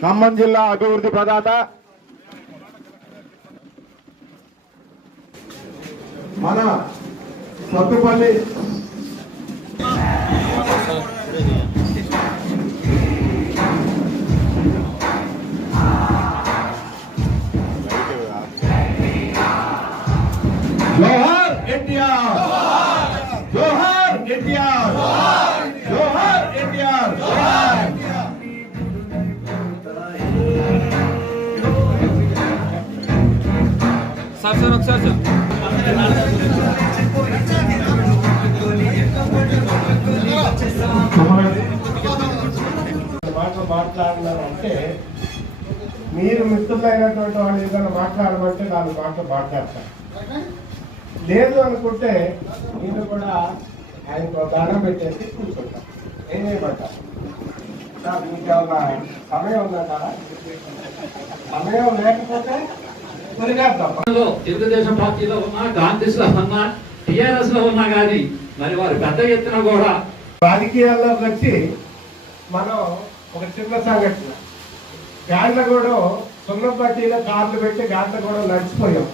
ఖమ్మం జిల్లా అభివృద్ధి ప్రదాత. మన సత్తుపల్లి जोहर इंडिया जोहर మాట్లాడినారంటే మీరు మిత్రులైనటువంటి వాళ్ళు ఏదైనా మాట్లాడమంటే నాలుగు మాటలు మాట్లాడతారు. లేదు అనుకుంటే మీరు కూడా ఆయనకు దండం పెట్టేసి కూర్చుంటాం ఏం చేయమంటారు? సార్ మీకు ఏమన్నా సమయం ఉందంటారా సమయం లేకపోతే తెలుగుదేశం పార్టీలో ఉన్నా కాంగ్రెస్లో ఉన్నా టిఆర్ఎస్లో ఉన్నా కానీ మరి వారు పెద్ద ఎత్తున కూడా రాజకీయాల్లోకి వచ్చి మనం ఒక చిన్న సంఘటన. గాండ్లగూడ సున్నం కార్లు పెట్టి గాండ్లగూడ నడిచిపోయాం.